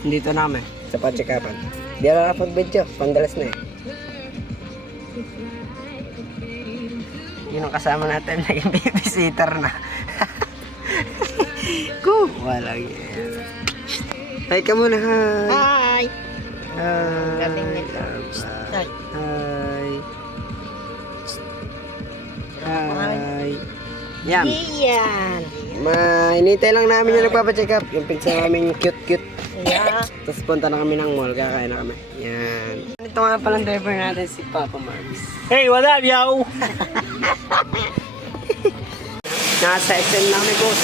Dito namin, sa Pachikapan. Di na nakapag-video, pandalas na eh. Yun ang kasama natin, naging babysitter na. Walang yan. Hi ka muna, hi! Hi! Hi! Galing nito. Hi! Hi! Hi! Yan! Iyan! Hinintay lang namin yung nagpapacheck up. Yung pinsa namin cute-cute. Yeah. Tapos punta na kami ng mall, kakain na kami. Yan. Ito nga palang driver natin si Papa Marvis. Hey, what up, yo? Nasa SM na kami, boss.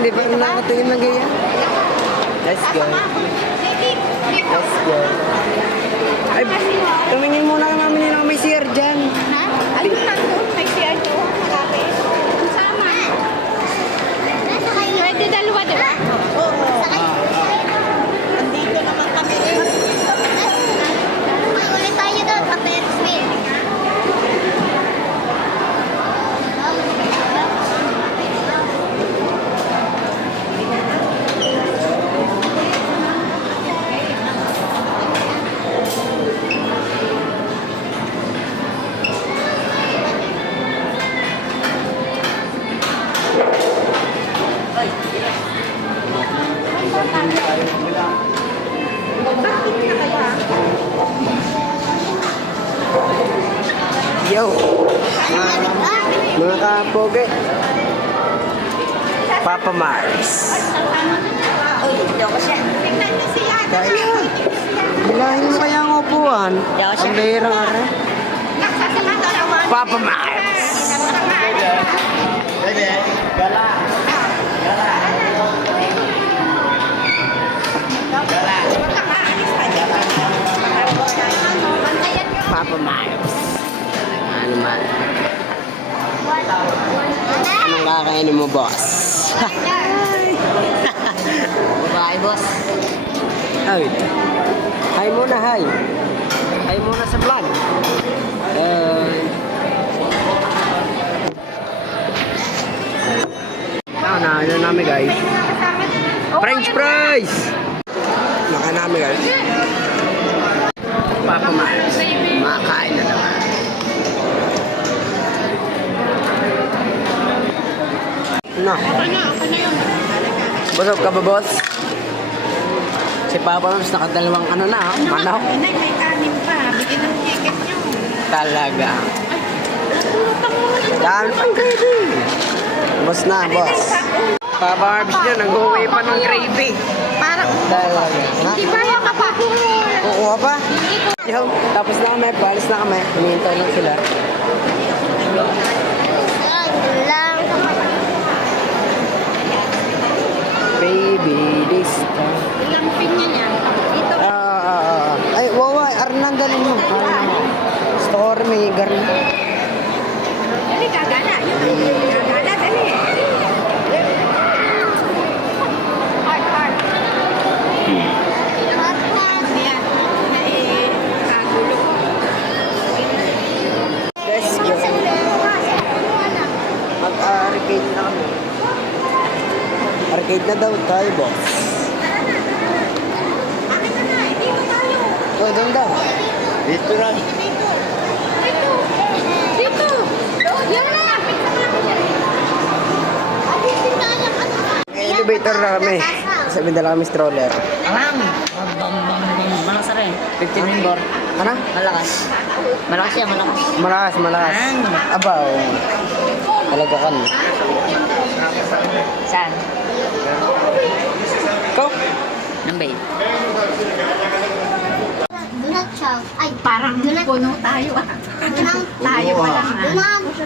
Di ba nakatingin ng gaya? Let's go. Let's go. Ay, tumingin muna namin yun may CR dyan. Ha? Ayun lang doon. May CR doon. Malapit. Sama. Pwede dalawa, di ba? Oo. Nandito naman kami. Ulit tayo doon sa Ferris wheel. Bakit na kaya? Yo! Mga kapoge. Papa Mars. Hindi ako siya. Tingnan niyo siya. Kaya. Bilahin mo kaya ang upuan. Ang behirang ara. Papa Mars. Papa Mars. Ano man? Anong kakainin mo, boss? Bye, boss. Ay. Hi muna, hi. Hi muna sa vlog. Ano namin guys? French fries! Naka namin guys. Papa Mars. Makain na naman. No. Busog ka ba, boss? Si Papa Mars nakadalawang ano na, manok. May anim pa. Bigyan ng ticket nyo. Talaga. Dami pang gravy. Boss na, boss. Papa Mars nyo, nag-uwi pa ng gravy. Parang, Talaga. Ha? di ba yung kapahul? Kukuha pa? Yo, tapos na kami, balis na kami. Hinihintay lang sila. Lang. Baby, this time. Ilang pinya niya? Dito. Ay, wawa, Arnan, dalhin mo. Gusto ko rin may garni. Dali, gagana. Gagana, dali. Hard, hard. Yan. Kagulo ko. Let's go. Mag-arcade na kami. Arcade na daw tayo, boss. Akin na na, dito tayo. O, doon daw. Dito na. Dito. Dito. Yan na. Elevator na kami. Sabi dala kami stroller. Alam, malakas na rin. 15 member. Ano? Malakas. Malakas yan, malakas. Malakas, malakas. Aba, oh. Talaga ka na. Saan? Ikaw? Nambay. Donut shop. Ay, Parang puno tayo ah. donut. Tayo pa lang ah. Donut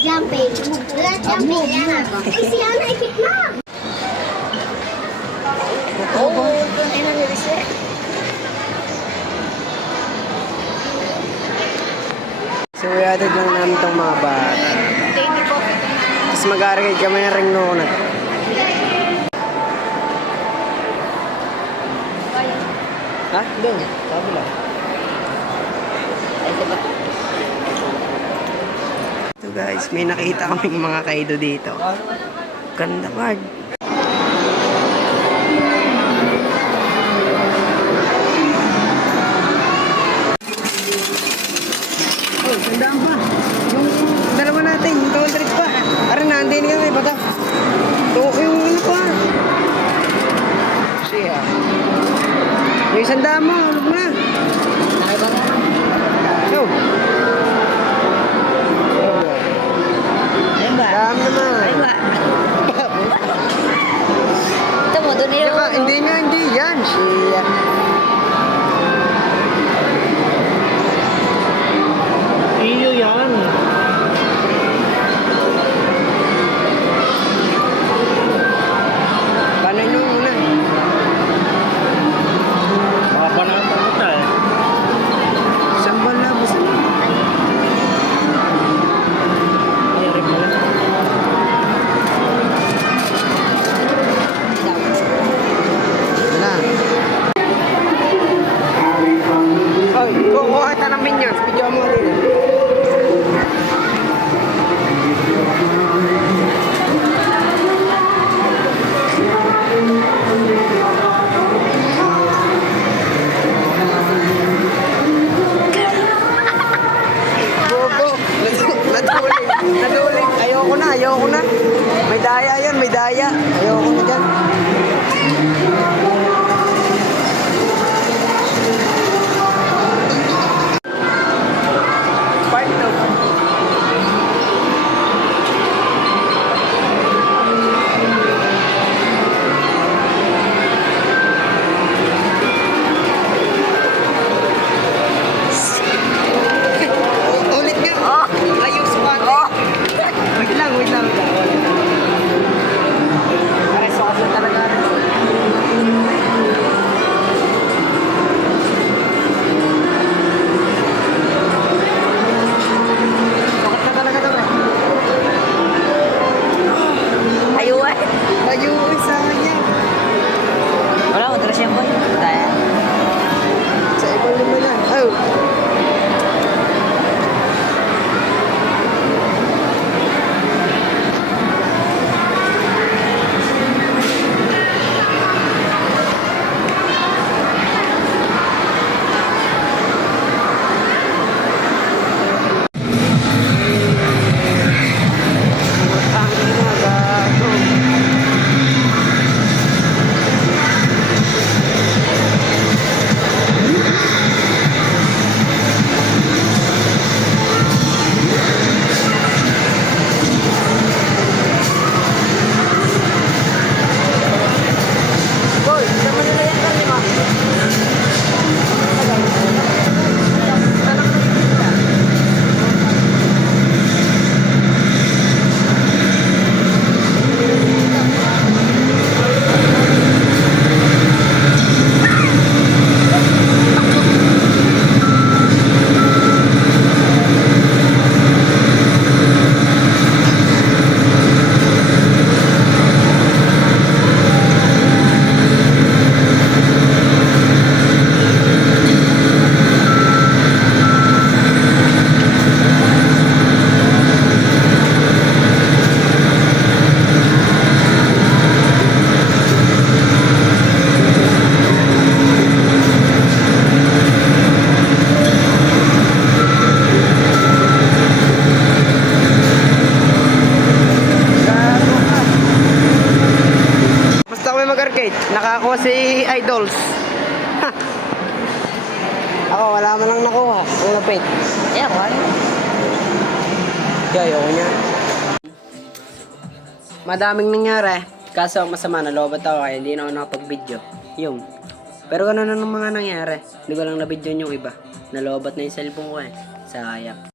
jumping. Donut jumping. Yan. Ay, si Ana, ikit na. Oo, doon ay nangyari. So, iatid lang namin itong mga bata. Tapos mag-arcade kami ng ring donut. Ha? Doon. Sabi lang. So guys, may nakita kaming mga kaido dito. Ganda card. Oh, sandaan pa. Yung dalawa natin, yung 200 pa. Ara, nandiyan kami, bata. Yung ano pa. Siya. Yung sandaan mo, ano mo na. Nakaiba na. Yo. Ayun ba? Dam naman. Ayun ba? Ito mo, doon yung... Saka, hindi nga, hindi yan. Siya. Iyo yan. Paano nyo muna? Makapanatan ko tayo. Sambal na, basta na. Ay, rin mo yun. Na. Oy, kukuha ka ng minions. Video mo rin. Bobo. Naduling. Naduling. Ayoko na, ayoko na. May daya yan, may daya. Ayoko na dyan. Part 2. Ulit nga. Ayos pa. Wait lang, wait lang. Nakakuha si Idols. Ako, wala man lang nakuha. Ang lapit. Yeah, why? Kaya ayoko niya. Madaming nangyari. Kaso ang masama, nalobat ako kaya hindi na ako nakapag-video. Yung. Pero ganun na ng mga nangyari. Hindi ko lang na-video yung iba. Nalobat na yung cellphone ko eh. Sayang.